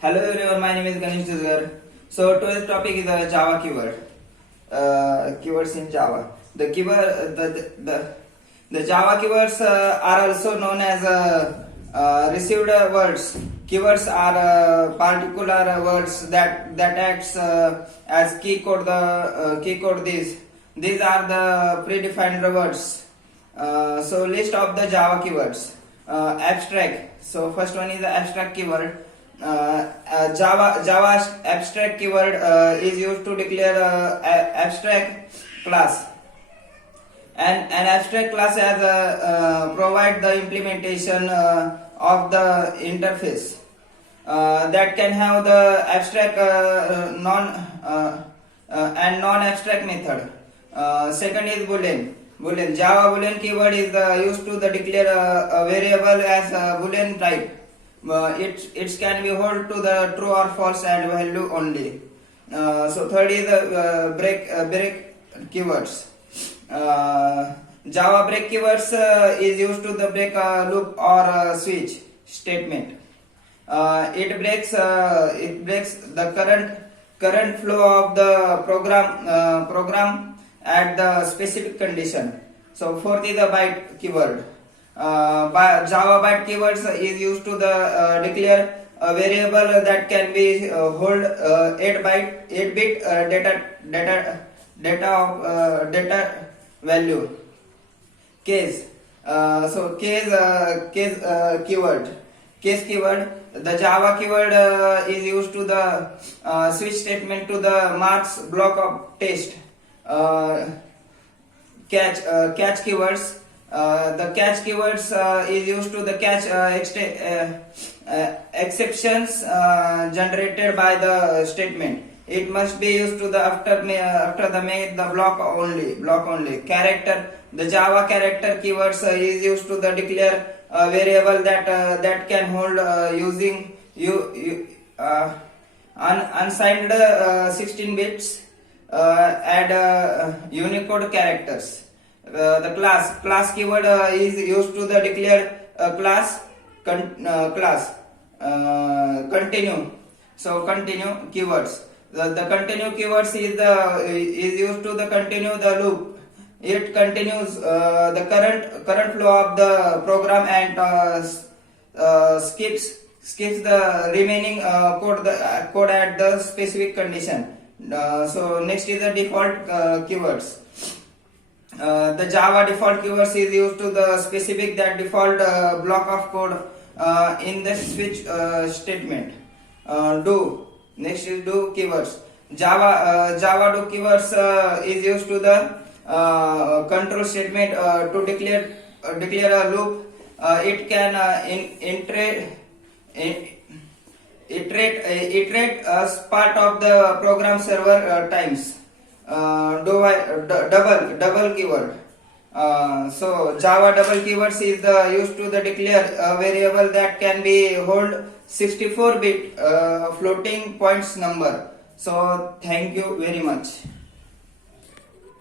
Hello everyone, my name is Ganesh Dusgar. So today's topic is a Java keyword. Keywords in Java. The Java keywords are also known as received words. Keywords are particular words that acts as key code. Key code these are the predefined words. So list of the Java keywords. Abstract. So first one is the abstract keyword. Java abstract keyword is used to declare abstract class. And an abstract class has provide the implementation of the interface that can have the abstract and non-abstract method. Second is boolean. Java boolean keyword is used to declare a variable as a boolean type. It can be held to the true or false and value only. So third is the break keywords. Java break keywords is used to the break a loop or a switch statement. It breaks the current flow of the program at the specific condition. So fourth is the byte keyword. Java byte keywords is used to declare a variable that can be hold 8-bit data value. Case. Case keyword. Case keyword. The Java keyword is used to the switch statement to the marks block of test. Catch keywords. The catch keywords is used to the catch exceptions generated by the statement. It must be used to the after the block only. Character. The Java character keywords is used to the declare a variable that can hold using unsigned 16 bits and Unicode characters. The class keyword is used to declare a class continue. So continue keywords. The continue keywords is used to continue the loop. It continues the current flow of the program and skips the remaining code at the specific condition. So next is the default keywords. The Java default keywords is used to the specific that default block of code in the switch statement. Do. Next is do keywords. Java do keywords is used to the control statement to declare a loop. It can iterate as part of the program server times. Double keyword. So Java double keywords is used to declare a variable that can be hold 64-bit floating points number. So thank you very much.